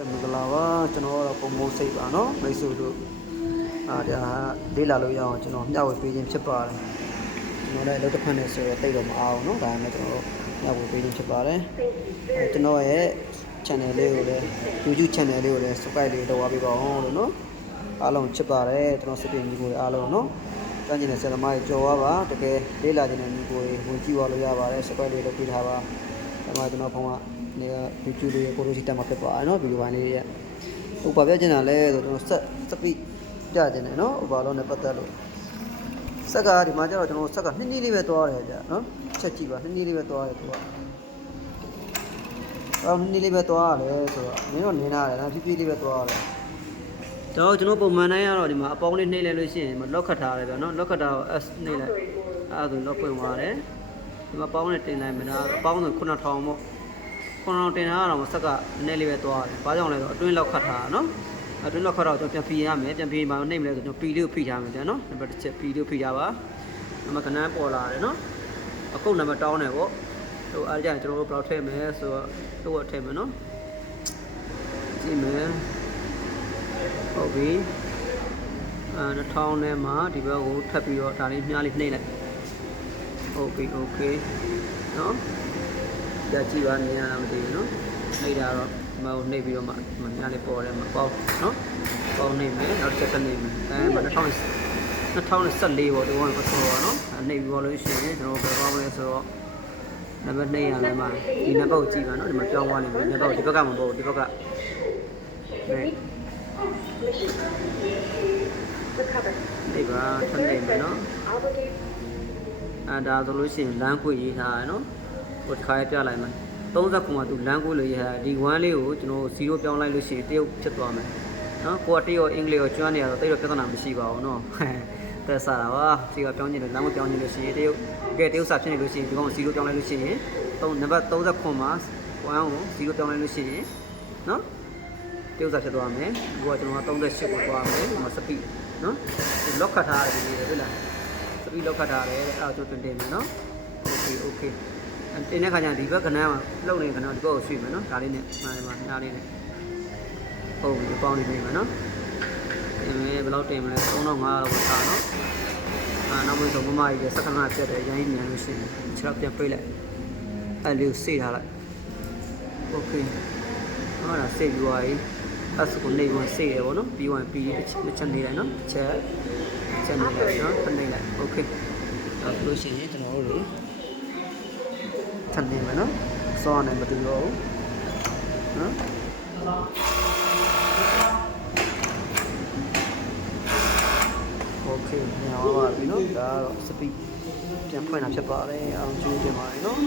မင်္ဂလာပါကျွန်တော်ကတော့ပုံမိုးစိတ်ပါเนาะမိတ်ဆွေတို့အားဒါလေးလာလို့ရအောင်ကျွန်တော်မျှဝေပေးခြင်းဖြစ်ပါတယ်ကျွန်တော်လည်းအလုပ်တစ်ဖက်နဲ့ဆိုတော့တိတ်တော့မအောင်เนาะဒါနဲ့ကျွန်တော်မျှဝေပေးခြင်းဖြစ်ပါတယ်အဲကျွန်တော်ရဲ့ channel လေးကိုလည်း YouTube channel လေးကိုလည်း subscribe လေးလုပ်ပေးပါအောင်လို့เนาะအားလုံးချစ်ပါတယ်ကျွန်တော်စပင်မျိုးကိုအားလုံးเนาะတန်းကျင်တဲ့ဆရာသမားကြီးကြော်သွားပါတကယ်လေးလာခြင်းတဲ့မျိုးကိုဝင်ကြည့်ပါလို့ရပါတယ် subscribe လေးလုပ်ပေးထားပါ ဒါမှကျွန်တော်ဖုန်းကနေ YouTube လေးကိုလိုစီတက်မှာဖြစ်သွားတယ်နော်ဗီဒီယိုပိုင်းလေးရဲ့ဟိုပါပြချင်တာလဲဆိုကျွန်တော်ဆက်စပိပြချင်တယ်နော်ဟိုပါလုံးနဲ့ပတ်သက်လို့ဆက်ကဒီမှာကျတော့ကျွန်တော်ဆက်ကနှစ်နည်းလေးပဲသွားတယ်ကြာနော်ချက်ကြည့်ပါနှစ်နည်းလေးပဲသွားတယ်သူကအော်နှစ်နည်းလေးပဲသွားရတယ်ဆိုတော့မင်းတို့နင်းလာတယ်နော်ဖြည်းဖြည်းလေးပဲသွားရတယ်တော့ကျွန်တော်ပုံမှန်တိုင်းကတော့ဒီမှာအပေါင်းလေးနှိမ့်လိုက်လို့ရှိရင်လော့ခတ်ထားရတယ်ဗျာနော်လော့ခတ်ထားတော့ S နှိမ့်လိုက်အဲ့ဒါဆိုလော့ပွင့်သွားတယ် ဒီမှာပေါင်းနဲ့တင်လိုက်မယ်ဒါအပေါင်းဆို9000ပေါ့9000တင်ထားတာတော့ဆက်ကနည်းလေးပဲသွားတယ်ဘာကြောင့်လဲဆိုတော့အတွင်းလောက်ခတ်ထားတာနော်အတွင်းလောက်ခတ်တော့ကျွန်တော်ပြန်ဖြီရမယ်ပြန်ဖြီမှာနှိမ့်မလဲဆိုကျွန်တော်ပီလေးကိုဖိထားမယ်ကြာနော်နံပါတ်1ချက်ပီလေးကိုဖိထားပါနံပါတ်ကနန်းပေါ်လာတယ်နော်အခုနံပါတ်တောင်းတယ်ပေါ့ဟိုအားကြရင်ကျွန်တော်တို့ဘယ်လောက်ထည့်မယ်ဆိုတော့တို့ထည့်မယ်နော်ကြည့်မယ်ဟုတ်ပြီအဲ2000နဲ့မှဒီဘက်ကိုထပ်ပြီးတော့ဒါလေးမြားလေးနှိမ့်လိုက် ဟုတ်ပြီโอเคနော်ကြကြည့်ပါနေရတာမသိဘူးနော်နှိမ့်တာတော့မဟုတ်နှိမ့်ပြီးတော့မှမမြားလေးပေါ်တယ်မပေါ့နော်ပေါ့နှိမ့်မယ်နောက်တစ်ချက်ထပ်နှိမ့်မယ်အဲ2000 2014ပေါ့ဒီကောင်ကဆိုတော့နော်နှိမ့်ပြီးတော့လို့ရှိရင်ကျွန်တော်ဘယ်ကောင်းမလဲဆိုတော့နံပါတ်2ရလဲမှာဒီနံပါတ်ကိုကြည့်ပါနော်ဒီမှာပြောင်းသွားနေပြီနံပါတ်ဒီဘက်ကမပေါ့ဒီဘက်ကနေပါထပ်နေမယ်နော် အဲဒါဆိုလို့ရှိရင်လမ်းခွေရေးထားရနော်ဟိုတစ်ခါရပြလိုက်မယ်30ခုမှသူလမ်းခွေလို့ရေးထားဒီ1လေးကိုကျွန်တော်0ပြောင်းလိုက်လို့ရှိရင်တရုတ်ဖြစ်သွားမယ်နော်ကိုကတရုတ်အင်္ဂလိပ်ကိုကျွမ်းနေရတော့တိတ်တော့ပြဿနာမရှိပါဘူးနော်သက်စားတာပါစီကပြောင်းနေတယ်လမ်းမပြောင်းနေလို့ရှိရင်တရုတ်ကဲတရုတ်စာဖြစ်နေလို့ရှိရင်ဒီကောင်0ပြောင်းလိုက်လို့ရှိရင်3နံပါတ်30ခုမှ1ကို0ပြောင်းလိုက်လို့ရှိရင်နော်တရုတ်စာဖြစ်သွားမယ်ဒီကကျွန်တော်က38ကိုသွားမယ်ဒီမှာစပိနော်လော့ခတ်ထားရတယ်ဒီလေဟုတ်လား စပီလောက်ခတ်ထားတယ်တဲ့အဲ့ဒါကိုကျွန်တော်တင်မယ်နော် okay okay တင်တဲ့ခါကျရင်ဒီဘက်ကဏ္ဍမှာလှုပ်နေခဏဒီဘက်ကိုဆွေ့မယ်နော်ဒါလေးနဲ့မှန်တယ်မှာနားလေးနဲ့ဟုတ်ပြီပေါင်းနေပြီမယ်နော်တင်မယ်ဘယ်လောက်တင်မလဲ3500လောက်ပါနော်အာနောက်မှဆိုမမကြီးကစက္ကနာပြတ်တယ်ရိုင်းမြန်လို့ရှိရင်ခြေတော့ပြန်ပြေးလိုက်အဲ့လေးကိုစေ့ထားလိုက် okay ဟောဒါစေ့ပြီးသွားပြီ အဲ့စကိုနေဝင်စေ့ရပေါ့နော်ပြီးဝင်ပြီးတစ်ချက်နေလိုက်နော်ချက်ချက်နေလိုက်နော်ဖနေလိုက်โอเคအဲ့လို့ရှိရင်ကျွန်တော်တို့ထပ်နေမယ်နော်စောနေမတူတော့ဘူးနော်โอเคညောင်းပါပြီနော်ဒါကတော့စပီပြန်ဖွင့်တာဖြစ်ပါတယ်အောင်ကျိုးတင်ပါတယ်နော်